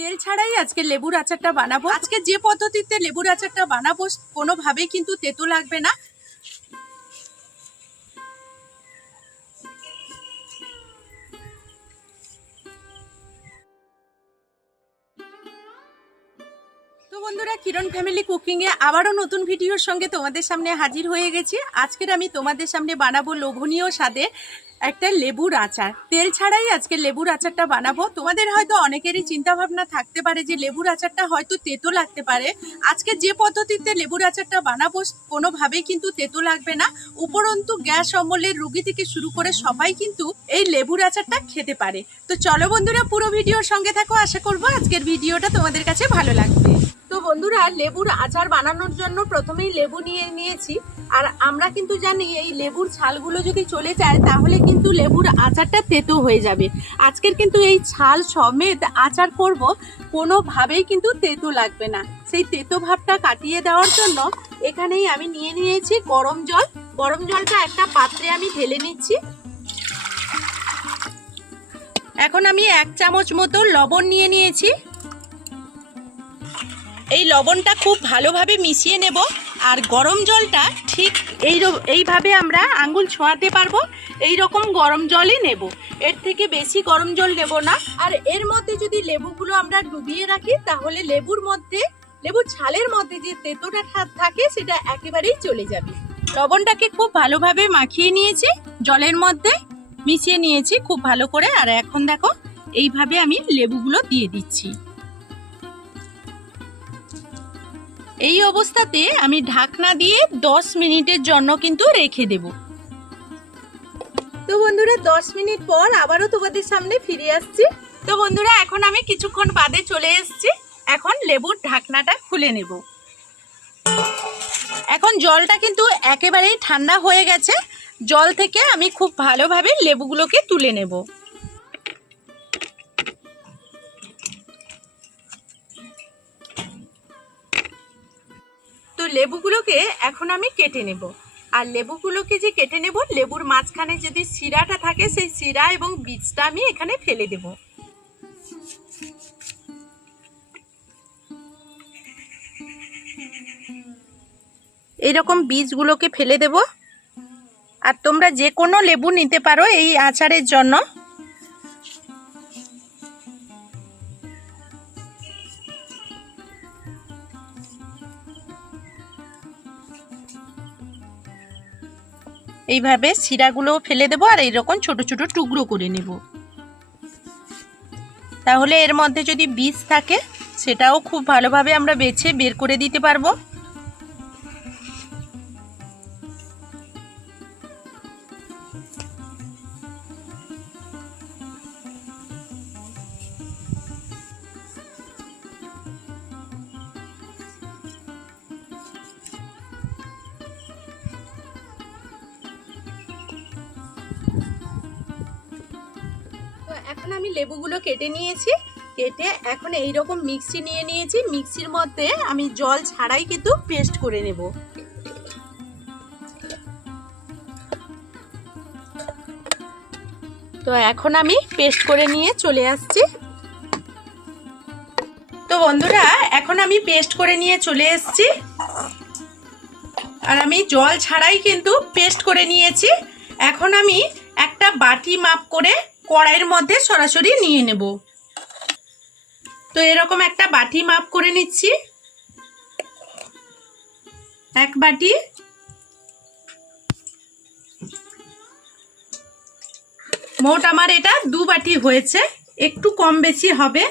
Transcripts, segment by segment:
তেল ছাড়াই আজকে লেবুর আচারটা বানাবো। আজকে যে পদ্ধতিতে লেবুর আচারটা বানাবো, কোনোভাবেই কিন্তু তেতো লাগবে না। বন্ধুরা, কিরণ ফ্যামিলি কুকিং এ আবারও নতুন ভিডিওর সঙ্গে তোমাদের সামনে হাজির হয়ে গেছি। আজকের আমি তোমাদের সামনে বানাবো লোভনীয় স্বাদে একটা লেবুর আচার। তেল ছাড়াই আজকে লেবুর আচারটা বানাবো। তোমাদের হয়তো অনেকেরই চিন্তা ভাবনা থাকতে পারে যে লেবুর আচারটা হয়তো তেতো লাগতে পারে। আজকে যে পদ্ধতিতে লেবুর আচারটা বানাবো, কোনোভাবেই কিন্তু তেতো লাগবে না। উপরন্তু গ্যাস অম্বলের রুগী থেকে শুরু করে সবাই কিন্তু এই লেবুর আচারটা খেতে পারে। তো চলো বন্ধুরা, পুরো ভিডিওর সঙ্গে থাকো। আশা করব আজকের ভিডিওটা তোমাদের কাছে ভালো লাগবে। বন্ধুরা, লেবুর আচার বানানোর জন্য প্রথমেই লেবু নিয়ে নিয়েছি। আর আমরা কিন্তু জানি এই লেবুর ছালগুলো যদি চলে যায়, তাহলে কিন্তু লেবুর আচারটা তেতো হয়ে যাবে। আজকের কিন্তু এই ছাল সমেত আচার করব, কোনোভাবেই কিন্তু তেতো লাগবে না। সেই তেতো ভাবটা কাটিয়ে দেওয়ার জন্য এখানেই আমি নিয়ে নিয়েছি গরম জল। গরম জলটা একটা পাত্রে আমি ঢেলে নিচ্ছি। এখন আমি এক চামচ মতো লবণ নিয়ে নিয়েছি। এই লবণটা খুব ভালোভাবে মিশিয়ে নেব আর গরম জলটা ঠিক এই এইভাবে আমরা আঙ্গুল ছোঁয়াতে পারব। এই রকম গরম জলই নেব। এর থেকে বেশি গরম জল নেব না। আর এর মধ্যে যদি লেবুগুলো আমরা ডুবিয়ে রাখি, তাহলে লেবুর মধ্যে, লেবুর ছালের মধ্যে যে তেতোটা থাকে, সেটা একেবারেই চলে যাবে। লবণটাকে খুব ভালোভাবে মাখিয়ে নিয়েছি, জলের মধ্যে মিশিয়ে নিয়েছি খুব ভালো করে। আর এখন দেখো, এইভাবে আমি লেবুগুলো দিয়ে দিচ্ছি। এই অবস্থাতে আমি ঢাকনা দিয়ে দশ মিনিটের জন্য কিন্তু রেখে দেব। তো বন্ধুরা দশ মিনিট পর আবারও তোমাদের সামনে ফিরে আসছি। তো বন্ধুরা এখন আমি কিছুক্ষণ বাদে চলে এসেছি। এখন লেবুর ঢাকনাটা খুলে নেব। এখন জলটা কিন্তু একেবারেই ঠান্ডা হয়ে গেছে। জল থেকে আমি খুব ভালোভাবে লেবুগুলোকে তুলে নেব। লেবুগুলোকে এখন আমি কেটে নেব। আর লেবুগুলোকে যে কেটে নেব, লেবুর মাঝখানে যদি শিরাটা থাকে, সেই শিরা এবং বীজটা আমি এখানে ফেলে দেব। এইরকম বীজগুলোকে ফেলে দেব। আর তোমরা যে কোনো লেবু নিতে পারো এই আচারের জন্য। এইভাবে শিরাগুলো ফেলে দেবো আর এইরকম ছোট ছোট টুকরো করে নেব। তাহলে এর মধ্যে যদি বীজ থাকে, সেটাও খুব ভালোভাবে আমরা বেছে বের করে দিতে পারব। এখন আমি লেবুগুলো কেটে নিয়েছি। কেটে এখন এই রকম মিক্সি নিয়ে নিয়েছি। মিক্সির মধ্যে আমি জল ছাড়াই কিন্তু পেস্ট করে নেব। তো এখন আমি পেস্ট করে নিয়ে চলে আসছি। তো বন্ধুরা, এখন আমি পেস্ট করে নিয়ে চলে এসেছি। আর আমি জল ছাড়াই কিন্তু পেস্ট করে নিয়েছি। এখন আমি একটা বাটি মাপ করে কড়াইয়ের মধ্যে সরাসরি নিয়ে নেব। তো এরকম একটা বাটি মাপ করে নিচ্ছি। এক বাটি। মোট আমার এটা দু বাটি হয়েছে, একটু কম বেশি হবে।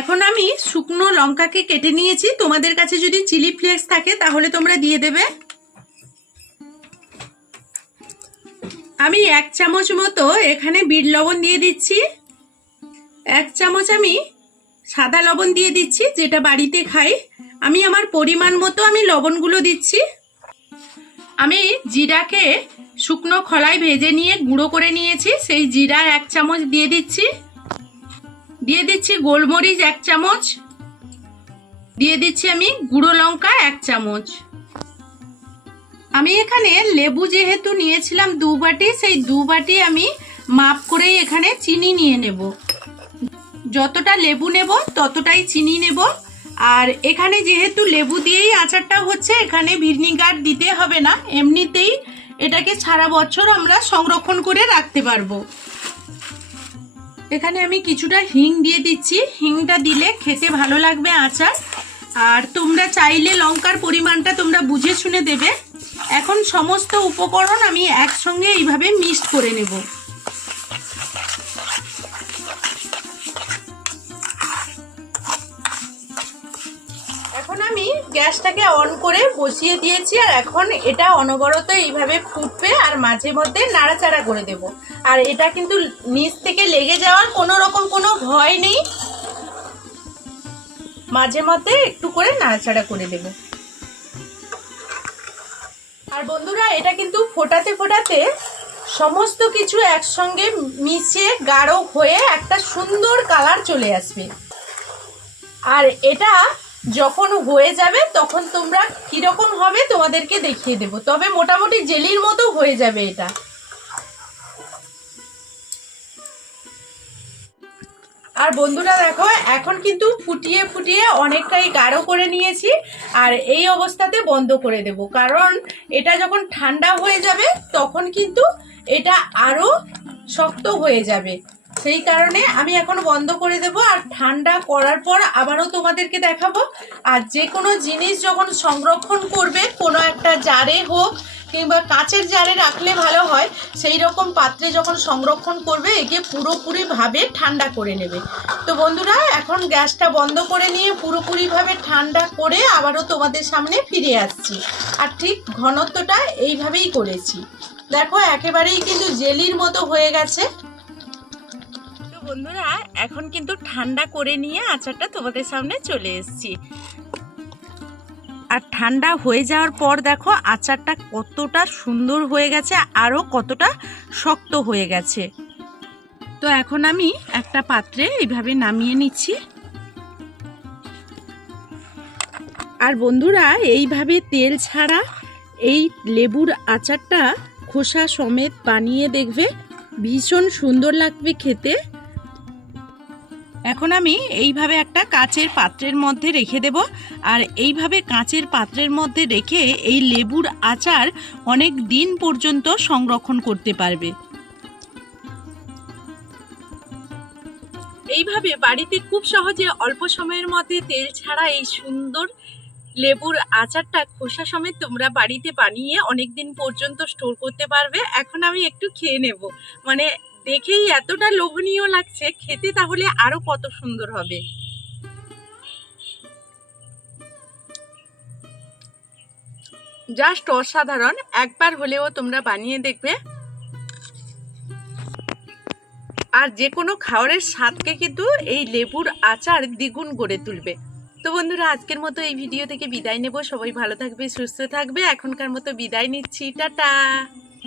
এখন আমি শুকনো লঙ্কাকে কেটে নিয়েছি। তোমাদের কাছে যদি চিলি ফ্লেক্স থাকে তাহলে তোমরা দিয়ে দেবে। আমি এক চামচ মতো এখানে বিট লবণ দিয়ে দিচ্ছি। এক চামচ আমি সাদা লবণ দিয়ে দিচ্ছি, যেটা বাড়িতে খাই। আমি আমার পরিমাণ মতো আমি লবণগুলো দিচ্ছি। আমি জিরাকে শুকনো খলায় ভেজে নিয়ে গুঁড়ো করে নিয়েছি। সেই জিরা এক চামচ দিয়ে দিচ্ছি। দিয়ে দিচ্ছি গোলমরিচ এক চামচ। দিয়ে দিচ্ছি আমি গুঁড়ো লঙ্কা এক চামচ। আমি এখানে লেবু যেহেতু নিয়েছিলাম দু বাটি, সেই দু বাটি আমি মাপ করেই এখানে চিনি নিয়ে নেব। যতটা লেবু নেব, ততটাই চিনি নেব। আর এখানে যেহেতু লেবু দিয়েই আচারটা হচ্ছে, এখানে ভিনিগার দিতে হবে না। এমনিতেই এটাকে সারা বছর আমরা সংরক্ষণ করে রাখতে পারব। এখানে আমি কিছুটা হিং দিয়ে দিচ্ছি। হিংটা দিলে খেতে ভালো লাগবে আচার। আর তোমরা চাইলে লঙ্কার পরিমাণটা তোমরা বুঝে শুনে দেবে। এখন সমস্ত উপকরণ আমি একসঙ্গে এইভাবে মিক্সড করে নেব। এখন আমি গ্যাসটাকে অন করে বসিয়ে দিয়েছি আর এখন এটা অনবরত এইভাবে ফুটবে আর মাঝে মধ্যে নাড়াচাড়া করে দেব। আর এটা কিন্তু নিচ থেকে লেগে যাওয়ার কোনো রকম কোনো ভয় নেই। মাঝে মধ্যে একটু করে নাড়াচাড়া করে দেব। আর বন্ধুরা, এটা কিন্তু ফোটাতে ফোটাতে সমস্ত কিছু একসঙ্গে মিশে গাঢ় হয়ে একটা সুন্দর কালার চলে আসবে। আর এটা যখন হয়ে যাবে, তখন তোমরা কীরকম হবে তোমাদেরকে দেখিয়ে দেব। তবে মোটামুটি জেলির মতো হয়ে যাবে এটা। আর বন্ধুরা দেখো, এখন কিন্তু ফুটিয়ে ফুটিয়ে অনেকটাই গাঢ় করে নিয়েছি আর এই অবস্থাতে বন্ধ করে দেব। কারণ এটা যখন ঠান্ডা হয়ে যাবে, তখন কিন্তু এটা আরও শক্ত হয়ে যাবে। সেই কারণে আমি এখন বন্ধ করে দেব আর ঠান্ডা করার পর আবারও তোমাদেরকে দেখাবো। আর যে কোনো জিনিস যখন সংরক্ষণ করবে, কোনো একটা জারে হোক কিংবা কাঁচের জারে রাখলে ভালো হয় সেই রকম পাত্রে যখন সংরক্ষণ করবে, একে পুরোপুরিভাবে ঠান্ডা করে নেবে। তো বন্ধুরা, এখন গ্যাসটা বন্ধ করে নিয়ে পুরোপুরিভাবে ঠান্ডা করে আবারও তোমাদের সামনে ফিরে আসছি। আর ঠিক ঘনত্বটা এইভাবেই করেছি। দেখো, একেবারেই কিন্তু জেলির মতো হয়ে গেছে। বন্ধুরা, এখন কিন্তু ঠান্ডা করে নিয়ে আচারটা তোমাদের সামনে চলে এসেছি। আর ঠান্ডা হয়ে যাওয়ার পর দেখো আচারটা কতটা সুন্দর হয়ে গেছে, আরও কতটা শক্ত হয়ে গেছে। তো এখন আমি একটা পাত্রে এইভাবে নামিয়ে নিচ্ছি। আর বন্ধুরা, এইভাবে তেল ছাড়া এই লেবুর আচারটা খোসা সমেত বানিয়ে দেখবে, ভীষণ সুন্দর লাগবে খেতে। এখন আমি এইভাবে একটা কাচের পাত্রের মধ্যে রেখে দেব। আর এইভাবে কাচের পাত্রের মধ্যে রেখে এই লেবুর আচার অনেক দিন পর্যন্ত সংরক্ষণ করতে পারবে। এইভাবে বাড়িতে খুব সহজে অল্প সময়ের মধ্যে তেল ছাড়া এই সুন্দর লেবুর আচারটা খোসা সমেত তোমরা বাড়িতে বানিয়ে অনেক দিন পর্যন্ত স্টোর করতে পারবে। এখন আমি একটু খেয়ে নেব। মানে দেখেই এতটা লোভনীয় লাগছে, খেতে তাহলে আরও কত সুন্দর হবে। জাস্ট অসাধারণ, একবার হলেও তোমরা বানিয়ে দেখবে। আর যে কোনো খাবারের স্বাদকে কিন্তু এই লেবুর আচার দ্বিগুণ গড়ে তুলবে। তো বন্ধুরা, আজকের মতো এই ভিডিও থেকে বিদায় নেব। সবাই ভালো থাকবে, সুস্থ থাকবে। এখনকার মতো বিদায় নিচ্ছি। টাটা!